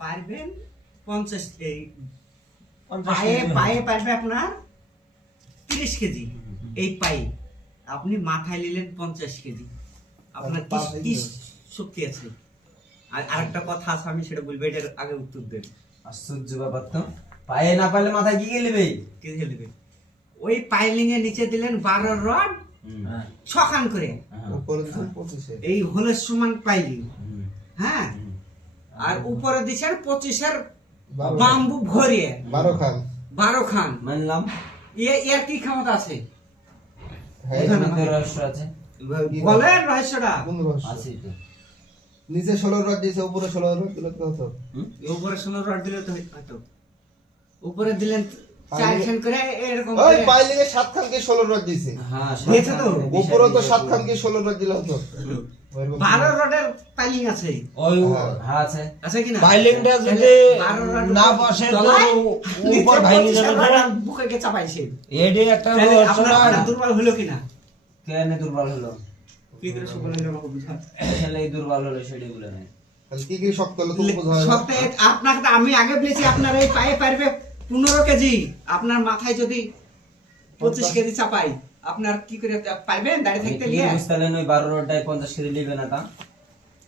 পারবেন 50 এই পায়ে পারবে আপনার 30 কেজি। এই পায়ে আপনি মাথায় নিলেন 50 কেজি, আপনার কি শক্তি আছে? আর আরেকটা কথা আছে, আমি সেটা বলবো, এটার আগে উত্তর দেন। আশ্চর্য ব্যাপার তো, পায়ে না পারলে মাথায় কি গেলিবে? কি গেলিবে? ওই পাইলিং এর নিচে দিলেন 12 রড 6 খান করে, এই হোলের সমান পাইলিং, হ্যাঁ, আর উপরে দিচ্ছেন 25-এর বাম্বু ভরিয়ে 12 খান। মানলাম, এর কি ক্ষমতা আছে? রহস্য আছে, বলেন রহস্যটা। আছে এটা। নিচে 16 রড দিয়েছে, উপরে 16 রড দিলে তো হতো। উপরে 16 রড দিলে তো হয়তো, উপরে দিলেন 4 খান করে এরকম ওই করে। পাইলিং এ 7 খান কে 16 রড দিয়েছে। হ্যাঁ, দিয়েছে তো। উপরে তো 7 খান কে 16 রড দিলে হতো। 12 রডের পাইলিং আছে, ওই হ্যাঁ আছে, আছে কি না? পাইলিংটা যদি না বসে তো উপর ভাঙি যাবে না, বুকে কে চাপাইছে। এডি একটা তাহলে রহস্য আপনার না। পাটা দুর্বল হলো কিনা? কেন দুর্বল হলো? কি করে সকল হলো আমাকে বুঝান। ছেলে দুর্বল হলো সেটাই বলে নাই। তাহলে কি কি শক্ত হলো তুমি বোঝা হয় না। সপ্তাহে আপনাকে তো আমি আগে বলেছি, আপনার এই পায়ে পারবে 15 কেজি, আপনার মাথায় যদি 25 কেজি চাপাই, আপনার কি করে পারবেন দাঁড়িয়ে থাকতে কি নিয়ে? বুঝতে পারলেন ওই 12 রোডটায় 50 কেজি লিবে না তা?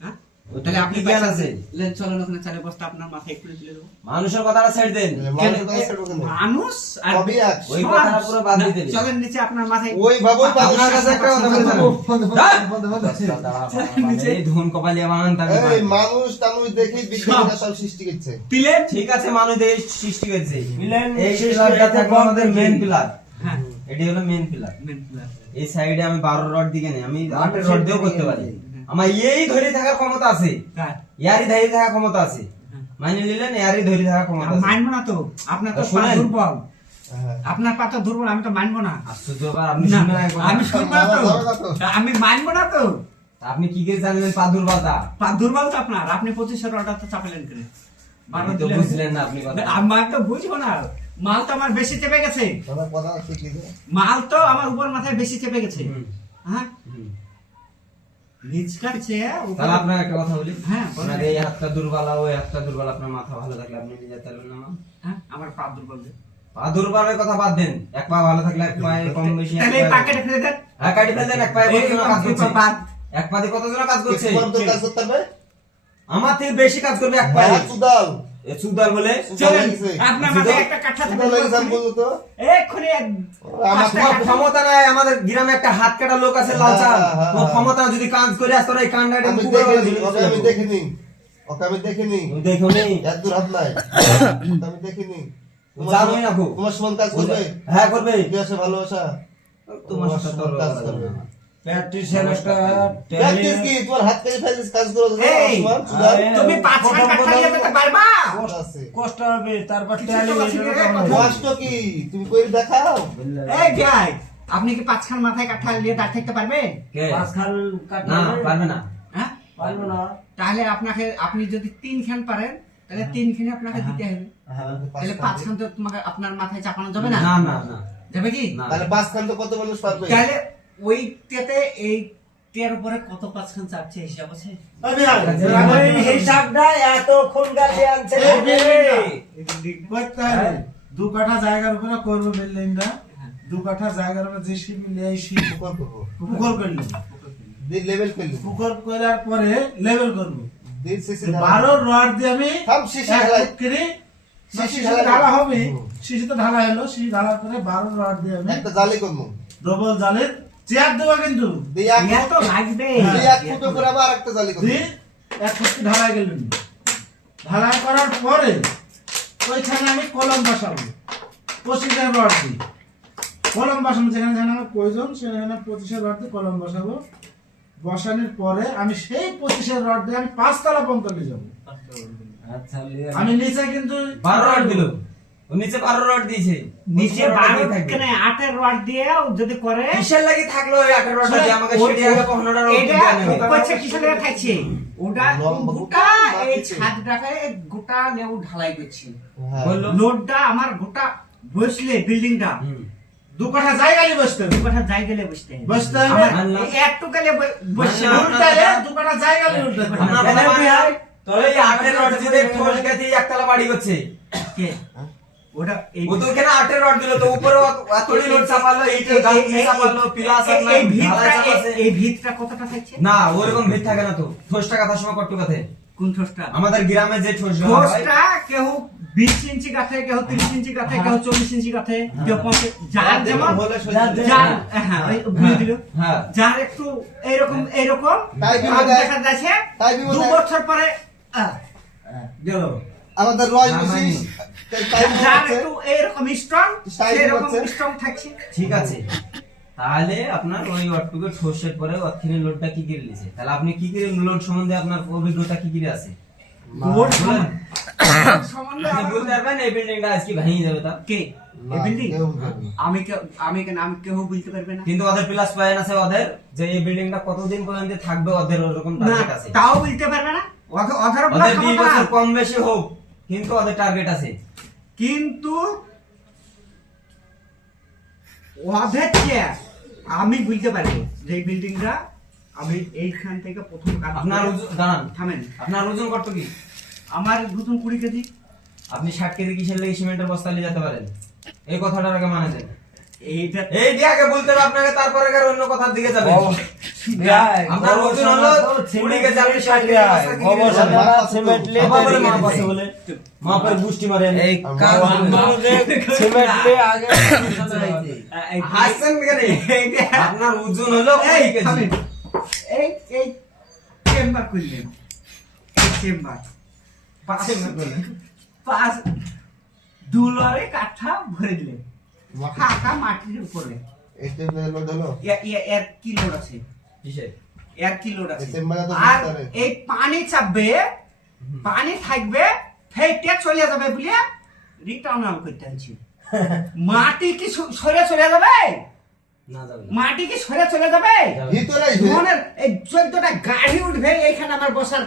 হ্যাঁ? ওটা তাহলে আপনি কি জ্ঞান আছে? লেন চলেন ওখানে, চালের বস্তা আপনার মাথায় একটু তুলে দেবো। মানুষের কথাটা ছেড়ে দেন, মানুষের কথা ছেড়ে দেন। মানুষ আর কবি এক। ওই কথাটা পুরো বাদ দিয়ে দিন। চলেন নিচে, আপনার মাথায় ওই ভাবেই আপনার কাছে একটা কথা বলে জানো? নিচে। এই ধন কপালিয়া বানান থাকে। এই মানুষ টানুষ দেখেই বিজ্ঞানীরা সব সৃষ্টি করছে। প্লেন। ঠিক আছে, মানুষ দেশ সৃষ্টি করেছে। মিলেন এই সৃষ্টি পিলারটা হয়েছে থাকবে আমাদের মেন পিলার। হ্যাঁ, এটি হলো মেন পিলার। Main plane. এই সাইডে আমি 12 রড দিকে নেই, আমি 8 রড দিয়েও করতে পারি। আমার এই ধরে থাকার ক্ষমতা আছে, হ্যাঁ, ইয়ারই ধরে থাকার ক্ষমতা আছে। হ্যাঁ। মাইনে নিলেন, ইয়ারই ধরে থাকার ক্ষমতা আছে। মানবো না তো, আপনার তো পা শুনেন। দুর্বল, হ্যাঁ। আপনার পা তো দুর্বল, আমি তো মানবো না। আশ্চর্য ব্যাপার, আপনি না, শুনবেন না কথা? আমি শুনবো না তো, আমি মানবো না তো। আপনি কি করে জানলেন পা দুর্বলতা? পা দুর্বল তো আপনার, আপনি 25-এর অর্ডার তো চাপালেন করে। আপনি তো বুঝলেন না আপনি কথা। আমার তো বুঝবো না, মাল তো আমার বেশি চেপে গেছে, তোমার কথা ঠিক লিখে। মাল তো আমার উপর মাথায় বেশি চেপে গেছে। হুম, হ্যাঁ, হুম। নিচকার চেয়ে উপরে- তাহলে আপনার একটা কথা বলি, হ্যাঁ, বলেন। আপনার এই হাতটা দুর্বল আর ওই হাতটা দুর্বল, আপনার মাথা ভালো থাকলে আপনি নিজে চাইলেন না মা? হ্যাঁ, আমার পা দুর্বল যে। পা দুর্বলের কথা বাদ দেন, এক পা ভালো থাকলে এক পায়ে কম বেশি এক তাহলে এই পায়ে- পা কেটে ফেলে দেন। হ্যাঁ, কাটি ফেলেন, এক পায়ে এই কতজন কাজ পা করছে? বাদ। এক পা দিয়ে কতজন কাজ করছে? তোমার তো কাজ করতে হবে। আমার থেকে বেশি কাজ করবে এক পায়ে। হ্যাঁ, সুদাল। এ সুদাল বলে চলেন, লাগিছে। আপনার মাথায় একটা কাঠা চেপে সুদাল লাগিছে আমি বলতো তো। এক্ষুনি আমার পাঁচটা তোমার কাঠা- ক্ষমতা নাই, আমাদের গ্রামে একটা হাত কাটা লোক আছে লালচান, হ্যাঁ, হ্যাঁ, তোমার হ্যাঁ। ক্ষমতা যদি কাজ করে আসতো এই কান্ডাটা আমি কুকুরের গলা দেখিনি, ঝুলিয়ে ওকে আমি দিতে দেখিনি। ওকে আমি দেখিনি। তুমি দেখো নেই, এত দূর হাত নাই। ওকে আমি দেখিনি। জানোই না খুব। তোমার সমান কাজ করবে। হ্যাঁ করবে, ইতিহাসে ভালোবাসা। তোমার সাথে সমান কাজ করবে। প্র্যাকটিসের একটা প্র্যাকটিস কি? তোমার হাত কেটে ফেলিস কাজ করো তো, এই, সমান, সুদাল। তুমি 5 কাঠা নিয়ে যেতে পারবা? আছে। কষ্ট হবে, তারপর কিছু ট্যালি তো আছে রে, কষ্ট কি? তুমি করে দেখাও। এই ভাই, আপনি কি 5 খান মাথায় কাঠা নিয়ে দাঁড় থাকতে পারবেন? কে? পাঁচখান কাটতে না হবে? পারবে না। হ্যাঁ, পারবো না। তাহলে আপনি যদি 3 খান পারেন, তাহলে 3 খানে আপনাকে দিতে হবে। হ্যাঁ। তাহলে 5 খান তো তোমাকে আপনার মাথায় চাপানো যাবে না? না না না যাবে কি? না। তাহলে 5 খান তো কত মানুষ পারবে? তাহলে ওই তেতে এই তের উপরে কত 5 খান চাপছে হিসাব আছে? ওই হিসাবটা এতক্ষণ গাছে আনছে করতে হবে। 2 কাঠা জায়গার উপরে করবো বিল্ডিংটা, 2 কাঠা জায়গার উপরে যে শিপ মিলে এই শিপ পুকুর করবো। পুকুর করলো, দিয়ে লেভেল করলি। পুকুর করার পরে লেভেল করবো। দিয়ে শেষে 12 রড দিয়ে আমি সব শিশি এক ঢালাই। ফুট করে, শিশি শিশি ঢালাই। ঢালা হবে, হুম। শিশি তো ঢালা হলো, শিশি ঢালার পরে 12 রড দিয়ে আমি একটা জালি করবো। ডবল জালের চেয়ার দেবো কিন্তু, দিয়ে এক এত লাগবে। দিয়ে এক ফুটো করে আবার একটা জালি করবো। দিয়ে 1 ফুট ঢালাই গেল, ঢালাই করার পরে ওইখানে আমি কলম বসাবো 25 রড দিয়ে। কলম বসানো যেখানে যেখানে আমার প্রয়োজন সেখানে 25 রড দিয়ে কলম বসাবো। বসানোর পরে আমি সেই 25 রড দিয়ে আমি 5 তলা পর্যন্ত নিয়ে যাবো। আচ্ছা আমি নিচে কিন্তু 12 রড দিল, ও নিচে 12 রড দিয়েছে, নিচে 12 12 রড থাকবে। কেন 8 এর রড দিয়ে যদি করে, কিসের লাগি থাকলো ওই 18 রডটা দিয়ে? আমাকে সেটি আগে 15টা রড এটা দিয়ে দেন। কইছে কিসের লাগা থাকছে? ওটা লম্বা গোটা গোটা এই কিছু। ছাদটাকে গোটা নেউ ঢালাই করছে। হ্যাঁ। বললো লোডটা আমার গোটা বসলে বিল্ডিংটা হুম। 2 কাঠা জায়গা নিয়ে বসতে হবে। কথা যাই গেলে বসতে হবে। বসতে হবে। আমার একটু গেলে বসছে না। মানলাম। উল্টালে 2 কাঠা জায়গা নিয়ে উল্টাতে হবে। আপনার কথা মানে হয়? তবে এই 8 রড দিয়ে ঠোস গেছে একতলা বাড়ি করছে কে ওটা এই ও তো এখানে 8 রড দিল তো উপরে এতই লোড চাপালো এইটার গান চাপালো প্লাস আপনার এই ভিতটা ঢালাই চাপাছে। এই ভিতটা কতটা থাকছে না ওরকম ভিত থাকে না তো ঠোসটা কথার সময় কট্টু কথা কোন ঠোসটা আমাদের গ্রামে যে ঠোস হয় ঠোসটা কেউ 20 ইঞ্চি গাঁথে কেউ 30 ইঞ্চি গাঁথে কেউ 40 ইঞ্চি গাঁথে কেউ 50 যার যেমন যার হ্যাঁ ওই বুঝে দিল হ্যাঁ যার একটু এইরকম তাই কি আর বলে? দেখা যাচ্ছে তাই কি বলে? 2 বছর পরে গেল আমাদের রয় বেশি তাই যার একটু এইরকম স্ট্রং Size সেরকম হচ্ছে। স্ট্রং থাকছে ঠিক আছে তাহলে আপনার ওই অটটুকে ঠোসের পরে অথিনে লোডটা কি করে লিছে তাহলে আপনি কি করে লোড সম্বন্ধে আপনার অভিজ্ঞতা কি করে আছে লোড বলেন। সম্বন্ধে আপনি আমার- বলতে পারবেন এই বিল্ডিংটা আজকে ভেঙে যাবে তা কে না, এই বিল্ডিং কেউ বুঝবে না। আমি কেউ বুঝতে পারবে না কিন্তু ওদের প্লাস পয়েন্ট আছে ওদের যে এই বিল্ডিংটা কতদিন পর্যন্ত থাকবে ওদের ওরকম না টার্গেট আছে তাও বলতে পারবে না অধর ওদের 2 বছর কম বেশি হোক কিন্তু ওদের টার্গেট আছে কিন্তু ওদের চেয়ে আমি বুঝতে পারবো যে এই বিল্ডিংটা আমি এইখান থেকে প্রথম কাজ আপনার ওজন দাঁড়ান থামেন আপনার ওজন কত কি আমার দুজন 20 কেজি আপনি 60 কেজি কিসের লেগে সিমেন্টের বস্তা নিয়ে যেতে পারেন এই কথাটার আগে মানে দেন এইটা এই দিয়ে আগে বলতে হবে আপনাকে তারপরে আর অন্য কথার দিকে যাবেন আপনার ওজন হলো 20 কেজি আপনি 60 কেজি বস্তা কি করে যাবেন? সিমেন্ট লে বাবা বলে মাপ আছে বলে মাপের গুষ্টি মারেন এই কাজ সিমেন্ট লে আগে হাসছেন কেন আপনার ওজন হলো 20 কেজি থামেন। এই চেম্বার করলেন এই চেম্বার পাঁচ দুলরে কাঠা ভরে দিলেন ফাঁকা মাটির উপরে এই টেম্পারেচার লোড হলো এর কি লোড আছে কিসের এর কি লোড আছে এই চেম্বারে তো আর ভিতরে। এই পানি চাপবে পানি থাকবে ফেটে চলে যাবে বলে রিটার্ন আউট করতে হচ্ছে মাটি কি সরে চলে যাবে না যাবে না। মাটি কি সরে চলে যাবে ভিতরে ধরনের এই 14টা গাড়ি উঠবে এইখানে আমার বসার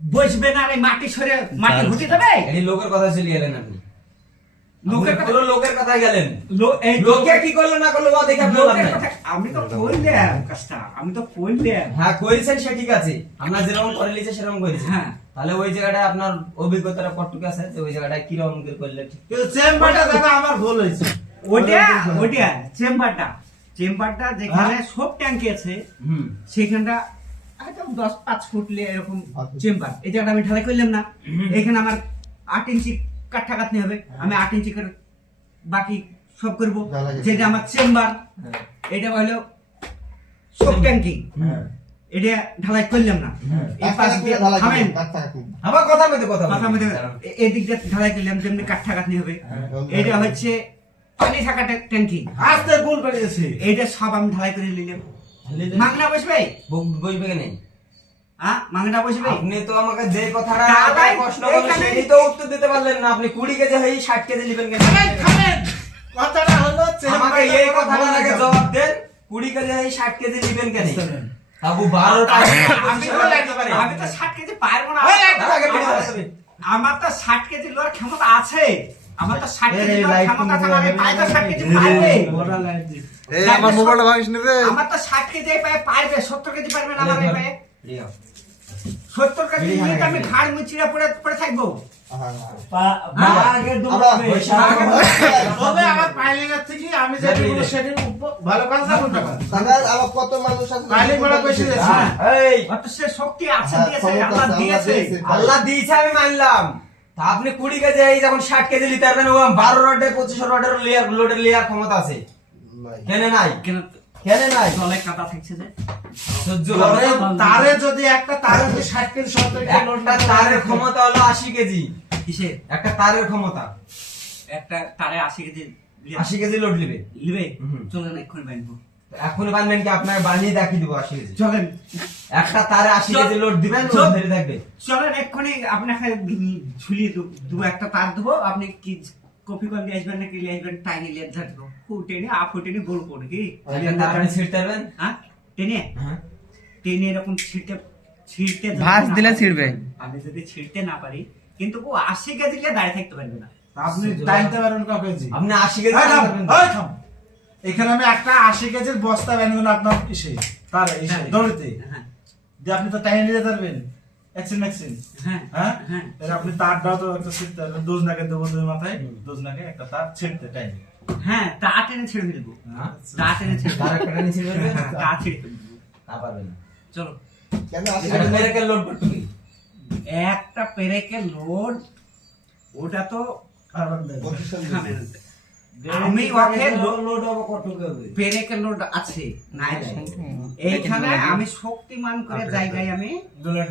বসবে না আর এই মাটি সরে মাটি ঢুকে যাবে এই লোকের কথা চলে গেলেন আপনি লোকের লোকের কথা- পুরো লোকের কথা গেলেন এই লোকে কি করলো না করলো বা দেখে আপনার লাভ লোকের নাই। কথা আমি তো কইলাম কাজটা আমি তো কইলাম হ্যাঁ করেছেন সে ঠিক আছে আমরা যেরকম করে লিখে সেরকম করেছি হ্যাঁ। তাহলে ওই জায়গাটায় আপনার অভিজ্ঞতাটা কতটুকু আছে যে ওই জায়গাটায় কি রকম করে করলে ঠিক কিন্তু চেম্বারটা দাদা আমার ভুল হয়েছে ওইটা চেম্বারটা যেখানে সব ট্যাঙ্কি আছে হুম সেখানটা একদম 10-5 ফুট লিয়ে এরকম চেম্বার এই জায়গাটা আমি ঢালাই করলাম না এখানে আমার 8 ইঞ্চি কাঠা কাটনি হবে আমি 8 ইঞ্চি করে বাকি সব করব ঢালাই করতে। যেটা আমার চেম্বার এটা হলো সব ট্যাঙ্কি হ্যাঁ এটা ঢালাই করলাম না এই পাশ দিয়ে থামেন আমার কথার মধ্যে কথা মাথার মধ্যে এদিক দিয়ে ঢালাই করলাম যেমনি কাঠা কাটনি হবে এটা হচ্ছে পানি থাকা ট্যাঙ্কি আস্তে গোল পেরিয়েছে এইটা সব আমি ঢালাই করে নিলাম মাংনা বসবে বলবে কেন হ্যাঁ মাংনা বসবে আপনি তো আমাকে যে কথাটা দাদাই, প্রশ্ন করলেন এখানে- সেটাই তো উত্তর দিতে পারলেন না আপনি 20 কেজি হয়ে 60 কেজি নেবেন কেন থামেন কথাটা হলো আমাকে এই কথাটার আগে জবাব দেন 20 কেজি হয়ে 60 কেজি নেবেন কেন আবু 12 আমি তো 60 কেজি পারবো না আমার তো 60 কেজি লোয়ার ক্ষমতা আছে আমার তো 60 কেজি লোয়ার ক্ষমতা আছে আমি পাই তো 60 কেজি পারবে এই আমার মোবাইলটা ভাঙিস নি রে আমার তো 60 কেজি পায়ে পারবে 70 কেজি পারবে না আমার এই পায়ে 70 কেজি নিয়ে তো আমি ঘাড় মুচিরা পড়ে থাকবো তবে আমার পাইলিংয়ের থেকে আমি যেটা বলি সেটার উপর ভালো কাজ না করতে পারি আমার কত মানুষ আছে পাইলিং বড় বেশি দিয়েছে এই অত সে শক্তি আছে হ্যাঁ, দিয়েছে ক্ষমতা আল্লাহ আছে, দিয়েছে আল্লাহ দিয়েছে। আল্লাহ দিয়েছে আমি মানলাম তা আপনি 20 কেজি এই যখন 60 কেজি নিতে পারবেন ও 12 রডে 25 রডের লোডের লেয়ার ক্ষমতা আছে কেন নাই কেন কেন নাই জলে কাটা থাকছে যে সহ্য তারে করো। তারে যদি একটা তারে যদি 60 কেজি 70 কেজি লোড একটা তারের ক্ষমতা হলো 80 কেজি কিসে একটা তারের ক্ষমতা একটা তারে 80 কেজি 80 কেজি লোড নেবে লিবে হুম। চলেন এক্ষুনি বানবো এখন বানবেন কি আপনাকে বানিয়ে দেখিয়ে দিব 80 কেজি চলেন একটা তারে 80 কেজি লোড দিবেন ও চল। ধরে থাকবে চলেন এক্ষুনি আপনাকে ঝুলিয়ে দেবো একটা তার দেবো আপনি কি কপি করে নিয়ে আসবেন নাকি নিয়ে আসবেন টাইনি লিয়ে ঝাড়বো ফুটেনি ফুটেনি গোল করে কি একটা তার আপনি ছিড়তে পারবেন হ্যাঁ টেনে হ্যাঁ টেনে এরকম ছিটতে যদি ভাঁজ না দিলে পারি, ছিঁড়বে। আমি যদি ছিটতে না পারি কিন্তু ও 80 কেজি লিয়ে দাঁড়িয়ে থাকতে পারবে না আপনি টাইমতে পারেন ক কেজি আপনি 80 কেজি এই থাম, পারবেন এই থাম। এখানে আমি একটা 80 কেজির বস্তা বানিয়ে আপনার ইসে তার ইসে হ্যাঁ। দৌড়তে হ্যাঁ যে আপনি তো টাইম নিতে পারবেন অ্যাকশন হ্যাঁ হ্যাঁ হ্যাঁ এর আপনি তারটাও তো একটা ছিটতে হবে, দুজনাকে দেবো দুই মাথায়, দুজনাকে একটা তার ছিটতে টাইম। হ্যাঁ তা টেনে ছেড়ে ফেলবো, তা টেনে ছেড়ে তার ফেলবো। একটা নিচে বেরবে হ্যাঁ, তা ছেড়ে ফেলবো। তা পারবে না। চলো কেন আসলে একটা মেরেকেল লোড করতে কি একটা পেরেকের লোড, ওটা তো কারণ দেখ, পজিশন ঝামেলা। আমি ওকে লোড হবে কত হবে? পেরেকের লোড আছে নাই নাই, এইখানে আমি শক্তিমান করে জায়গায় আমি দুলার